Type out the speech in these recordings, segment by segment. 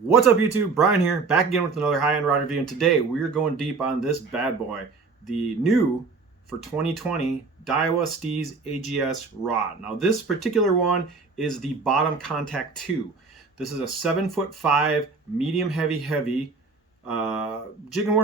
What's up YouTube? Brian here, back again with another high-end rod review, and today we're going deep on this bad boy, the new for 2020 Daiwa Steez AGS rod. Now this particular one is the bottom contact 2. This is a 7'5" medium heavy jig and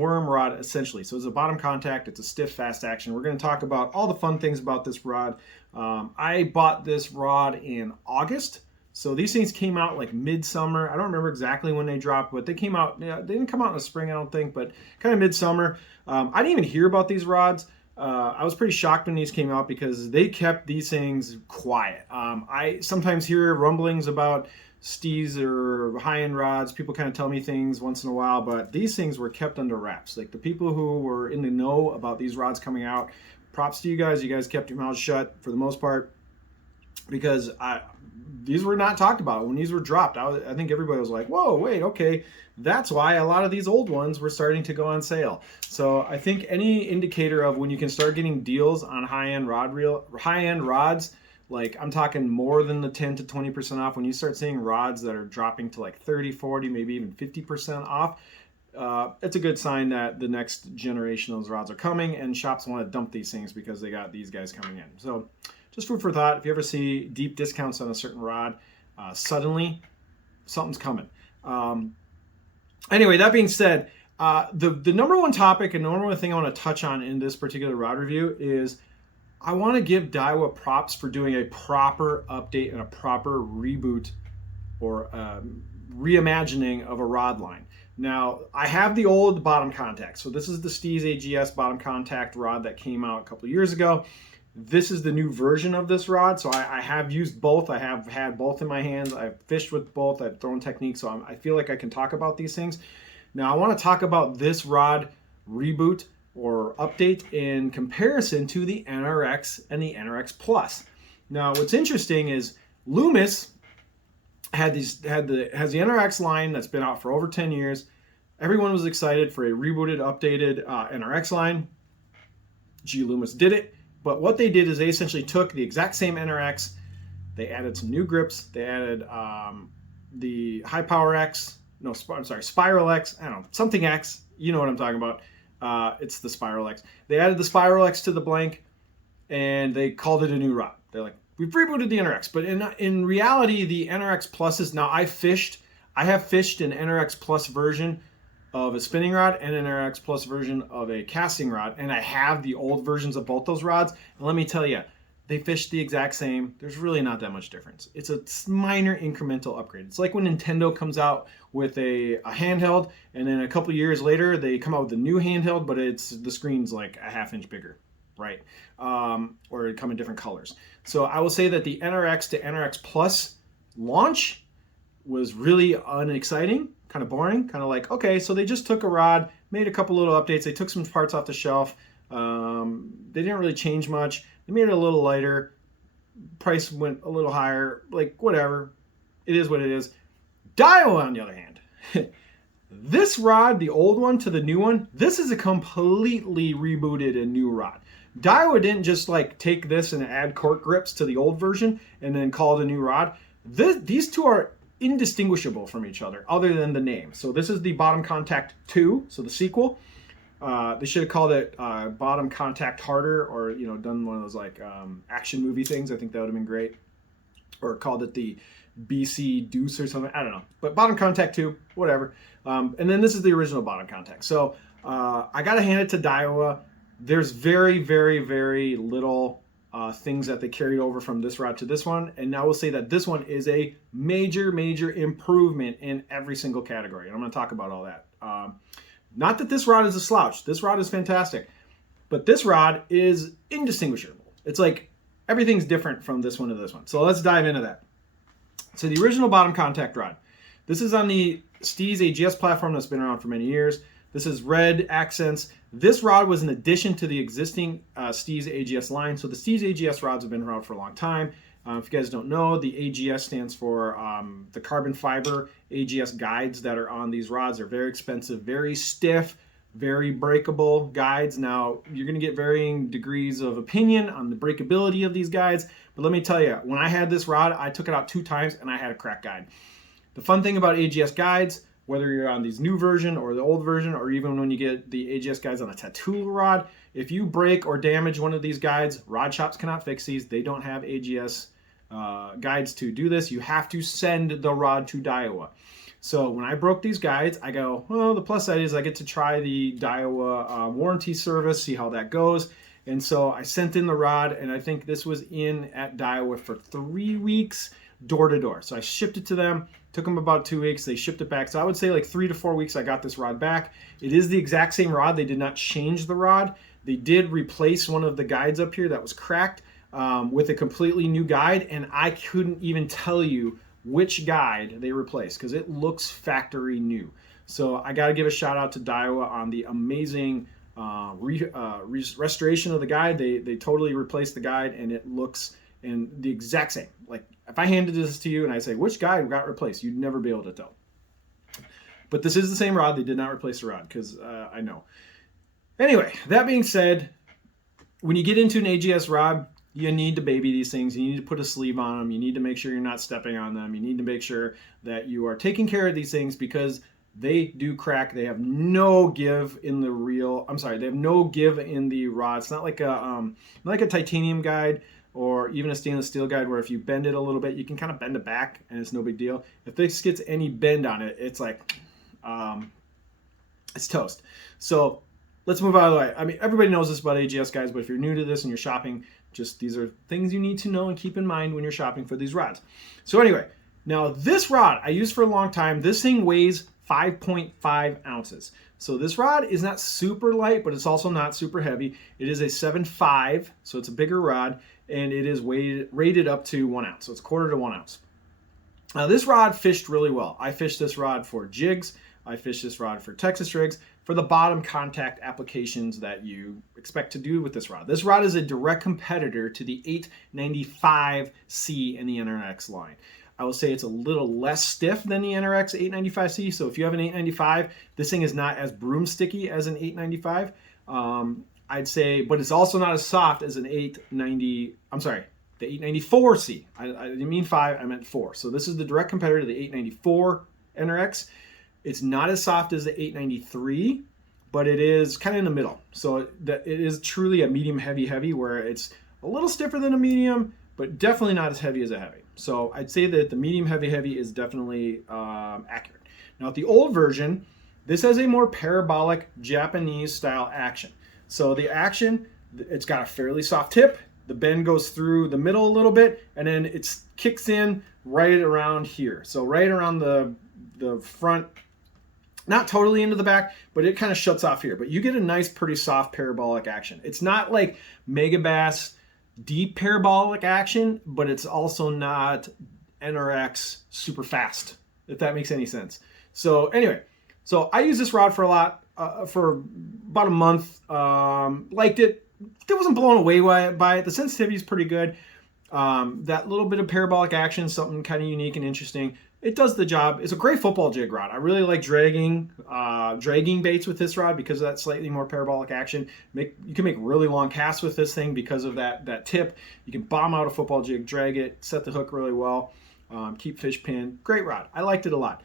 worm rod essentially. So it's a bottom contact, it's a stiff fast action. We're going to talk about all the fun things about this rod. I bought this rod in August. So these things came out like midsummer. I don't remember exactly when they dropped, but they came out. They didn't come out in the spring, I don't think, but kind of midsummer. I didn't even hear about these rods. I was pretty shocked when these came out because they kept these things quiet. I sometimes hear rumblings about Steez or high-end rods. People kind of tell me things once in a while, but these things were kept under wraps. Like the people who were in the know about these rods coming out, props to you guys. You guys kept your mouths shut for the most part because these were not talked about when these were dropped. I think everybody was like, whoa, wait, okay. That's why a lot of these old ones were starting to go on sale. So I think any indicator of when you can start getting deals on high-end rods, like I'm talking more than the 10 to 20% off, when you start seeing rods that are dropping to like 30, 40, maybe even 50% off, it's a good sign that the next generation of those rods are coming and shops want to dump these things because they got these guys coming in. So just food for thought. If you ever see deep discounts on a certain rod, suddenly something's coming. Anyway, that being said, the number one topic and the number one thing I want to touch on in this particular rod review is I want to give Daiwa props for doing a proper update and a proper reboot or reimagining of a rod line. Now, I have the old bottom contact. So this is the Steez AGS bottom contact rod that came out a couple of years ago. This is the new version of this rod, so I have used both. I have had both in my hands. I've fished with both. I've thrown techniques, so I feel like I can talk about these things. Now, I want to talk about this rod reboot or update in comparison to the NRX and the NRX Plus. Now, what's interesting is Loomis has the NRX line that's been out for over 10 years. Everyone was excited for a rebooted, updated NRX line. G. Loomis did it. But what they did is they essentially took the exact same NRX, they added some new grips, they added the high power X, no, I'm sorry, Spiral X, I don't know, something X, you know what I'm talking about. It's the Spiral X. They added the Spiral X to the blank and they called it a new rod. They're like, we've rebooted the NRX. But in reality, the NRX Plus is now, I have fished an NRX Plus version of a spinning rod and an NRX Plus version of a casting rod, and I have the old versions of both those rods, and let me tell you, they fish the exact same. There's really not that much difference. It's a minor incremental upgrade. It's like when Nintendo comes out with a handheld, and then a couple years later they come out with a new handheld, but the screen's like a ½ inch bigger, right? Or it come in different colors. So I will say that the NRX to NRX Plus launch was really unexciting, kind of boring, kind of like, okay, so they just took a rod, made a couple little updates, they took some parts off the shelf, they didn't really change much, they made it a little lighter, price went a little higher, like whatever, it is what it is. Daiwa, on the other hand, this rod, the old one to the new one, this is a completely rebooted and new rod. Daiwa didn't just like take this and add Cork grips to the old version and then call it a new rod. These two are indistinguishable from each other other than the name. So this is the Bottom Contact 2, so the sequel. They should have called it Bottom Contact Harder, or done one of those like action movie things. I think that would have been great. Or called it the BC Deuce or something. I don't know. But Bottom Contact 2, whatever. And then this is the original Bottom Contact. So I got to hand it to Daiwa. There's very, very, very little things that they carried over from this rod to this one, and I will say that this one is a major improvement in every single category, and I'm going to talk about all that. Not that this rod is a slouch. This rod is fantastic, but this rod is indistinguishable. It's like everything's different from this one to this one. So let's dive into that. So the original bottom contact rod, this is on the Steez AGS platform that's been around for many years. This is red accents. This rod was an addition to the existing Steez AGS line. So the Steez AGS rods have been around for a long time. If you guys don't know, the AGS stands for the carbon fiber AGS guides that are on these rods. They're very expensive, very stiff, very breakable guides. Now, you're going to get varying degrees of opinion on the breakability of these guides. But let me tell you, when I had this rod, I took it out 2 times and I had a crack guide. The fun thing about AGS guides, whether you're on these new version or the old version, or even when you get the AGS guides on a tattoo rod, if you break or damage one of these guides, rod shops cannot fix these. They don't have AGS guides to do this. You have to send the rod to Daiwa. So when I broke these guides, I go, well, the plus side is I get to try the Daiwa warranty service, see how that goes. And so I sent in the rod, and I think this was in at Daiwa for 3 weeks, door to door. So I shipped it to them, took them about 2 weeks, they shipped it back. So I would say like 3 to 4 weeks I got this rod back. It is the exact same rod. They did not change the rod. They did replace one of the guides up here that was cracked with a completely new guide, and I couldn't even tell you which guide they replaced because it looks factory new. So I got to give a shout out to Daiwa on the amazing restoration of the guide. They totally replaced the guide, and it looks in the exact same. Like if I handed this to you and I say which guide got replaced, you'd never be able to tell. But this is the same rod. They did not replace the rod because I know. Anyway, that being said, when you get into an AGS rod, you need to baby these things. You need to put a sleeve on them. You need to make sure you're not stepping on them. You need to make sure that you are taking care of these things because they do crack. They have no give in the reel. I'm sorry, they have no give in the rod. It's not like a titanium guide or even a stainless steel guide where if you bend it a little bit, you can kind of bend it back and it's no big deal. If this gets any bend on it, it's like it's toast. So let's move out of the way. I mean, everybody knows this about AGS guys, but if you're new to this and you're shopping, just these are things you need to know and keep in mind when you're shopping for these rods. So anyway, now this rod I used for a long time. This thing weighs 5.5 ounces. So this rod is not super light, but it's also not super heavy. It is a 7.5, so it's a bigger rod, and it is rated up to 1 ounce. So it's 1/4 to 1 ounce. Now this rod fished really well. I fished this rod for jigs. I fished this rod for Texas rigs, for the bottom contact applications that you expect to do with this rod. This rod is a direct competitor to the 895C in the NRX line. I will say it's a little less stiff than the NRX 895C. So if you have an 895, this thing is not as broom sticky as an 895. I'd say, but it's also not as soft as an 890. I'm sorry, the 894C. I didn't mean 5, I meant 4. So this is the direct competitor to the 894 NRX. It's not as soft as the 893, but it is kind of in the middle. So it is truly a medium heavy where it's a little stiffer than a medium, but definitely not as heavy as a heavy. So I'd say that the medium heavy is definitely accurate. Now, the old version, this has a more parabolic Japanese style action. So the action, it's got a fairly soft tip. The bend goes through the middle a little bit, and then it kicks in right around here. So right around the front, not totally into the back, but it kind of shuts off here. But you get a nice, pretty soft parabolic action. It's not like Megabass deep parabolic action, but it's also not NRX super fast, if that makes any sense. So anyway, so I used this rod for for about a month. Liked it. I wasn't blown away by it. The sensitivity is pretty good. That little bit of parabolic action, something kind of unique and interesting. It does the job. It's a great football jig rod. I really like dragging baits with this rod because of that slightly more parabolic action. You can make really long casts with this thing because of that tip. You can bomb out a football jig, drag it, set the hook really well, keep fish pinned. Great rod. I liked it a lot.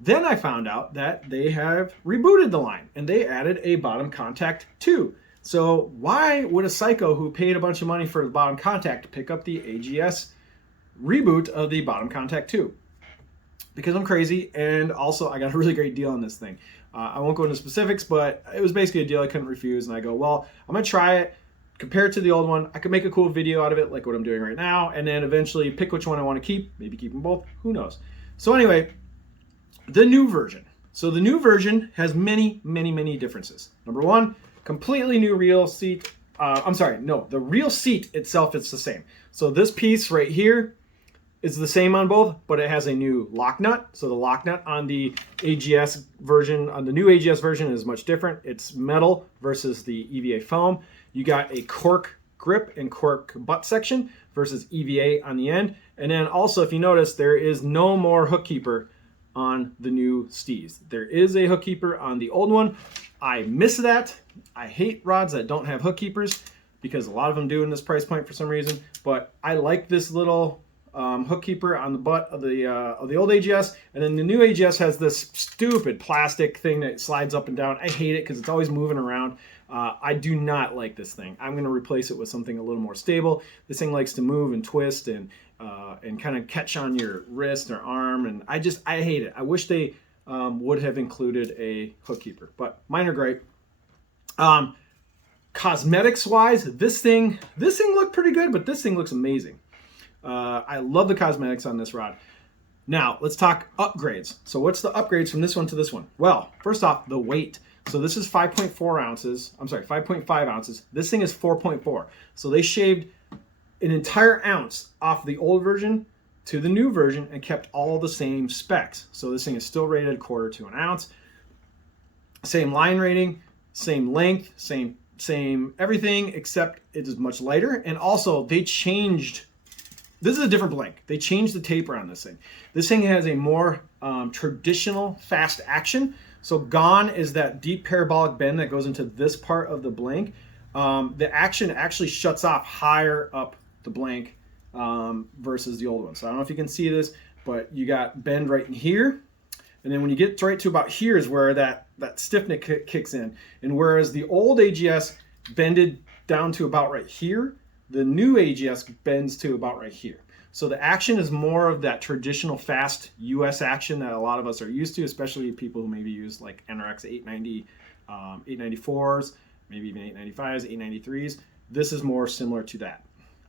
Then I found out that they have rebooted the line and they added a bottom contact too. So why would a psycho who paid a bunch of money for the bottom contact pick up the AGS reboot of the bottom contact 2? Because I'm crazy, and also I got a really great deal on this thing. I won't go into specifics, but it was basically a deal I couldn't refuse, and I go, well, I'm going to try it, compare it to the old one. I could make a cool video out of it, like what I'm doing right now, and then eventually pick which one I want to keep, maybe keep them both, who knows. So anyway, the new version. So the new version has many differences. Number one, completely new reel seat. The reel seat itself is the same. So this piece right here is the same on both, but it has a new lock nut. So the lock nut on the AGS version, on the new AGS version, is much different. It's metal versus the EVA foam. You got a Cork grip and Cork butt section versus EVA on the end. And then also, if you notice, there is no more hook keeper on the new Steez. There is a hook keeper on the old one. I miss that. I hate rods that don't have hook keepers because a lot of them do in this price point for some reason. But I like this little hook keeper on the butt of the old AGS, and then the new AGS has this stupid plastic thing that slides up and down. I hate it because it's always moving around. I do not like this thing. I'm going to replace it with something a little more stable. This thing likes to move and twist and kind of catch on your wrist or arm, and I hate it. I wish they would have included a hook keeper, but mine are great. Cosmetics wise, this thing looked pretty good, but this thing looks amazing. I love the cosmetics on this rod. Now let's talk upgrades. So what's the upgrades from this one to this one? Well, first off, the weight. So this is 5.4 ounces. I'm sorry, 5.5 ounces. This thing is 4.4. So they shaved an entire ounce off the old version to the new version and kept all the same specs. So this thing is still rated 1/4 to an ounce. Same line rating, same length, same everything, except it is much lighter. And also they changed, this is a different blank. They changed the taper on this thing. This thing has a more traditional fast action. So gone is that deep parabolic bend that goes into this part of the blank. The action actually shuts off higher up the blank versus the old one. So I don't know if you can see this, but you got bend right in here. And then when you get right to about here is where that stiffness kicks in. And whereas the old AGS bended down to about right here, the new AGS bends to about right here. So the action is more of that traditional fast US action that a lot of us are used to, especially people who maybe use like NRX 890, 894s, maybe even 895s, 893s. This is more similar to that.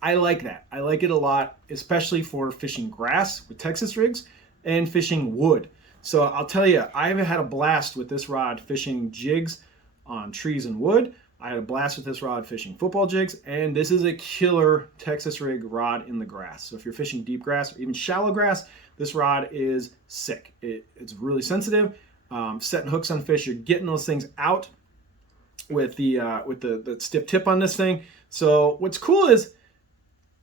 I like that. I like it a lot, especially for fishing grass with Texas rigs and fishing wood. So I'll tell you, I've had a blast with this rod fishing jigs on trees and wood. I had a blast with this rod fishing football jigs, and this is a killer Texas rig rod in the grass. So if you're fishing deep grass or even shallow grass, this rod is sick. It's really sensitive. Setting hooks on fish, you're getting those things out with the stiff tip on this thing. So what's cool is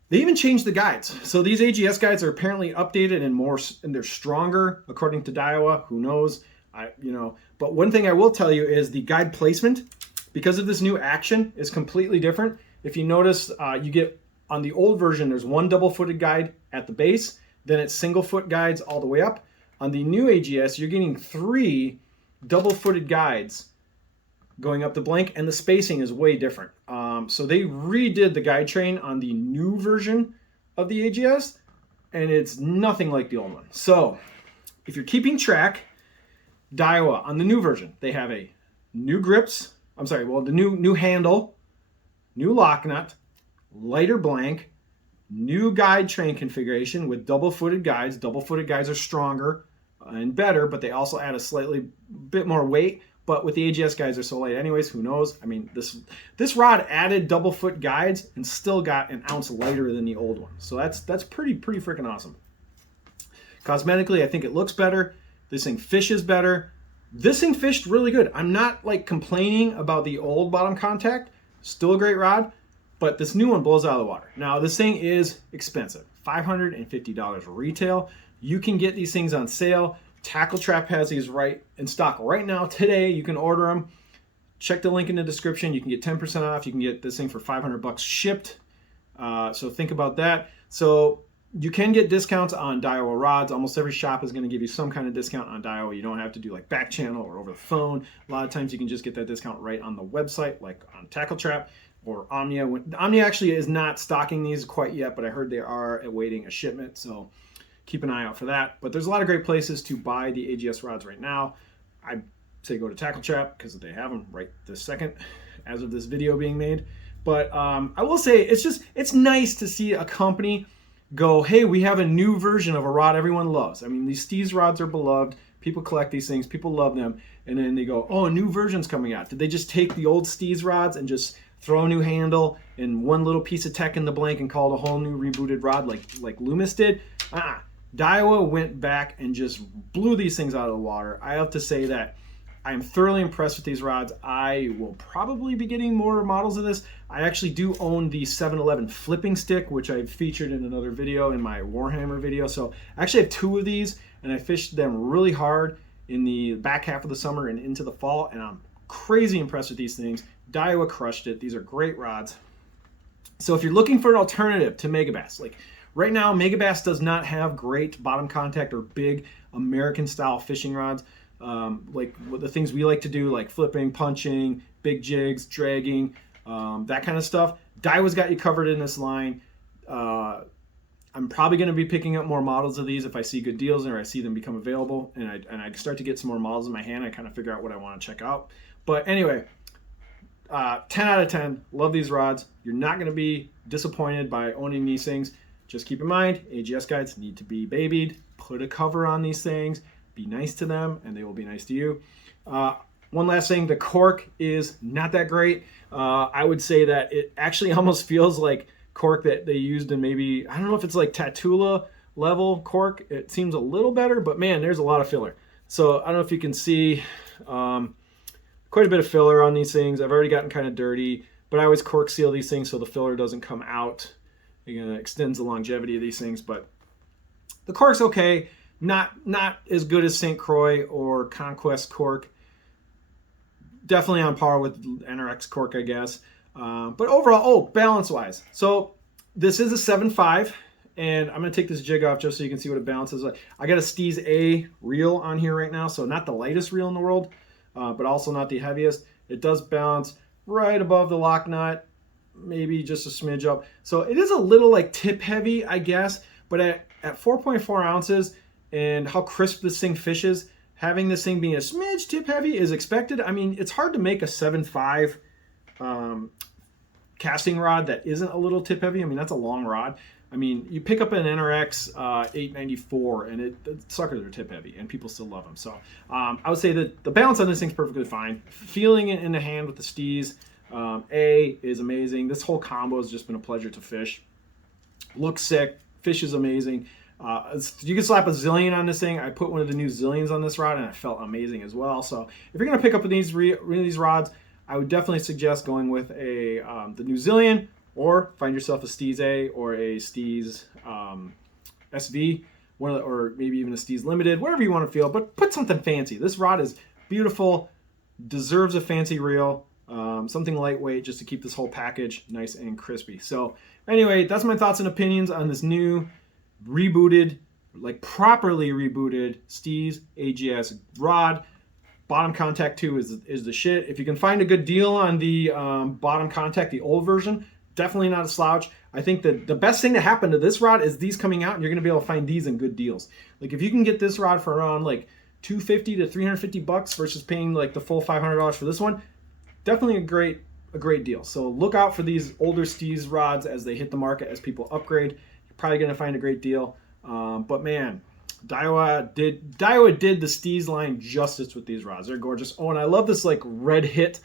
they even changed the guides. So these AGS guides are apparently updated and they're stronger according to Daiwa. Who knows? But one thing I will tell you is the guide placement, because of this new action, is completely different. If you notice, you get on the old version, there's one double-footed guide at the base, then it's single-foot guides all the way up. On the new AGS, you're getting 3 double-footed guides going up the blank, and the spacing is way different. So they redid the guide train on the new version of the AGS, and it's nothing like the old one. So if you're keeping track, Daiwa on the new version, they have a new grips. The new handle, new lock nut, lighter blank, new guide train configuration with double-footed guides. Double-footed guides are stronger and better, but they also add a slightly bit more weight. But with the AGS guides, they're so light anyways, who knows? I mean, this rod added double-foot guides and still got an ounce lighter than the old one. So that's pretty freaking awesome. Cosmetically, I think it looks better. This thing fishes better. This thing fished really good. I'm not like complaining about the old bottom contact. Still a great rod, but this new one blows out of the water. Now, this thing is expensive. $550 retail. You can get these things on sale. Tackle Trap has these right in stock right now. Today, you can order them. Check the link in the description. You can get 10% off. You can get this thing for $500 shipped. So think about that. So you can get discounts on Daiwa rods. Almost every shop is going to give you some kind of discount on Daiwa. You don't have to do like back channel or over the phone. A lot of times you can just get that discount right on the website, like on Tackle Trap or Omnia. Omnia actually is not stocking these quite yet, but I heard they are awaiting a shipment. So keep an eye out for that. But there's a lot of great places to buy the AGS rods right now. I say go to Tackle Trap because they have them right this second as of this video being made. But I will say it's nice to see a company go, hey, we have a new version of a rod everyone loves. I mean, these Steez rods are beloved. People collect these things. People love them. And then they go, oh, a new version's coming out. Did they just take the old Steez rods and just throw a new handle and one little piece of tech in the blank and call it a whole new rebooted rod like Loomis did? Daiwa went back and just blew these things out of the water. I have to say that I am thoroughly impressed with these rods. I will probably be getting more models of this. I actually do own the 711 flipping stick, which I've featured in another video, in my Warhammer video. So I actually have 2 of these, and I fished them really hard in the back half of the summer and into the fall, and I'm crazy impressed with these things. Daiwa crushed it. These are great rods. So if you're looking for an alternative to Megabass, like Right now, Megabass does not have great bottom contact or big American style fishing rods. Like the things we like to do, like flipping, punching, big jigs, dragging, that kind of stuff. Daiwa's got you covered in this line. I'm probably going to be picking up more models of these if I see good deals or I see them become available, and I start to get some more models in my hand. I kind of figure out what I want to check out. But anyway, 10 out of 10. Love these rods. You're not going to be disappointed by owning these things. Just keep in mind, AGS guides need to be babied. Put a cover on these things. Be nice to them, and they will be nice to you. One last thing, the cork is not that great. I would say that it actually almost feels like cork that they used in maybe, I don't know if it's like Tatula level cork. It seems a little better, but man, there's a lot of filler. So I don't know if you can see quite a bit of filler on these things. I've already gotten kind of dirty, but I always cork seal these things so the filler doesn't come out. It extends the longevity of these things, but the cork's okay. Not as good as St. Croix or Conquest cork. Definitely on par with NRX cork, I guess. But overall, balance-wise. So this is a 7.5, and I'm going to take this jig off just so you can see what it balances like. I got a Steez A reel on here right now, so not the lightest reel in the world, but also not the heaviest. It does balance right above the lock nut, maybe just a smidge up. So it is a little like tip heavy, I guess, but at 4.4 ounces and how crisp this thing fishes, having this thing being a smidge tip heavy is expected. I mean, it's hard to make a 7.5 casting rod that isn't a little tip heavy. I mean, that's a long rod. I mean, you pick up an NRX 894 and the suckers are tip heavy and people still love them. So I would say that the balance on this thing's perfectly fine. Feeling it in the hand with the Steez A is amazing. This whole combo has just been a pleasure to fish. Looks sick. Fish is amazing. You can slap a zillion on this thing. I put one of the new zillions on this rod and it felt amazing as well. So if you're going to pick up these rods, I would definitely suggest going with the New Zillion, or find yourself a Steez A or a Steez SV, or maybe even a Steez Limited, whatever you want to feel, but put something fancy. This rod is beautiful, deserves a fancy reel, something lightweight just to keep this whole package nice and crispy. So anyway, that's my thoughts and opinions on this new rebooted, like properly rebooted Steez AGS rod. Bottom contact 2 is the shit. If you can find a good deal on the bottom contact, the old version, definitely not a slouch. I think that the best thing to happen to this rod is these coming out, and you're going to be able to find these in good deals. Like if you can get this rod for around like $250 to $350 versus paying like the full $500 for this one, definitely a great deal. So look out for these older Steez rods as they hit the market, as people upgrade. You're probably going to find a great deal. But man, Daiwa did the Steez line justice with these rods. They're gorgeous. Oh, and I love this like red hit.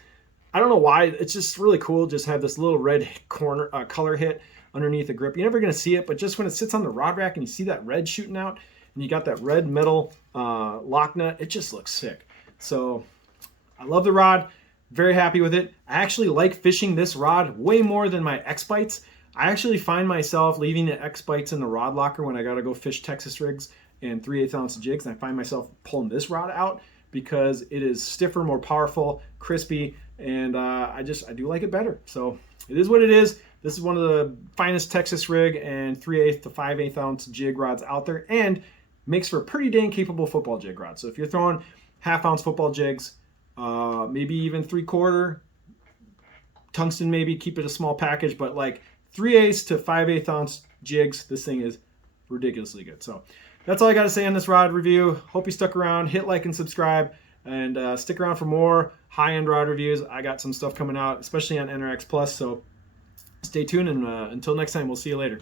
I don't know why. It's just really cool. Just have this little red corner color hit underneath the grip. You're never going to see it, but just when it sits on the rod rack and you see that red shooting out and you got that red metal lock nut, it just looks sick. So I love the rod. Very happy with it. I actually like fishing this rod way more than my X-Bites. I actually find myself leaving the X-Bites in the rod locker when I got to go fish Texas rigs and 3/8 ounce jigs, and I find myself pulling this rod out because it is stiffer, more powerful, crispy, and I do like it better. So it is what it is. This is one of the finest Texas rig and 3/8 to 5/8 ounce jig rods out there, and makes for a pretty dang capable football jig rod. So if you're throwing 1/2 ounce football jigs, maybe even 3/4 tungsten, maybe keep it a small package, but like 3/8 to 5/8 ounce jigs, this thing is ridiculously good. So that's all I got to say on this rod review. Hope you stuck around. Hit like and subscribe, and stick around for more high-end rod reviews. I got some stuff coming out, especially on NRX Plus. So stay tuned, and until next time, we'll see you later.